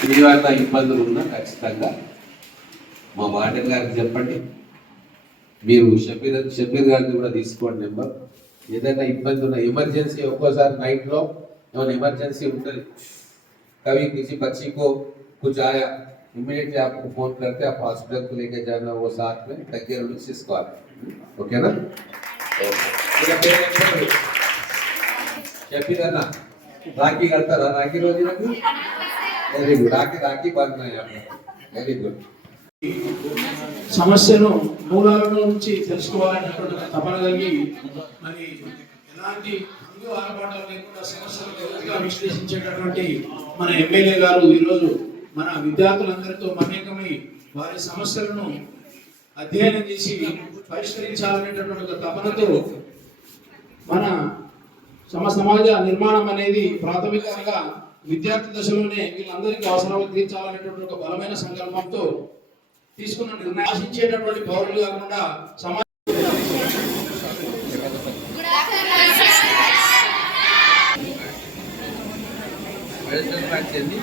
శ్రీవార్త ఇబ్బందులు ఉన్నా ఖచ్చితంగా. మా వార్డెన్ గారికి చెప్పండి. మీరు షబీర్ షబీర్ గారిని కూడా తీసుకోండి నెంబర్. ఏదైనా ఇబ్బంది ఉన్నా ఎమర్జెన్సీ ఒక్కోసారి నైట్లో ఏమైనా ఎమర్జెన్సీ ఉంటుంది. కవి కృషి పచ్చికో को कुछ आया इमिडिएटली आपको फोन करते లేక జాయిన్ को लेकर जाना वो साथ में टग्गे उन्नीस రాఖీ కడతారా? రాఖీ రోజు నాకు వెరీ గుడ్ రాఖీ రాఖీ బాగున్నాయి వెరీ గుడ్ సమస్యను మూలాల నుంచి తెలుసుకోవాలనేటువంటి తపన కలిగి మరి ఎలాంటి హంగు ఆర్భాటాలు లేకుండా సమస్యలు ఎదురుగా విశ్లేషించేటటువంటి మన ఎమ్మెల్యే గారు ఈరోజు మన విద్యార్థులందరితో మమేకమై వారి సమస్యలను అధ్యయనం చేసి పరిష్కరించాలనేటటువంటి తపనతో మన సమ సమాజ నిర్మాణం అనేది ప్రాథమికంగా విద్యార్థి దశలోనే వీళ్ళందరికీ అవసరాలు తీర్చాలనేటువంటి ఒక బలమైన సంకల్పంతో తీసుకున్న నిర్ణయం ఆశించేటటువంటి పౌరులు కాకుండా సమాజ చేయండి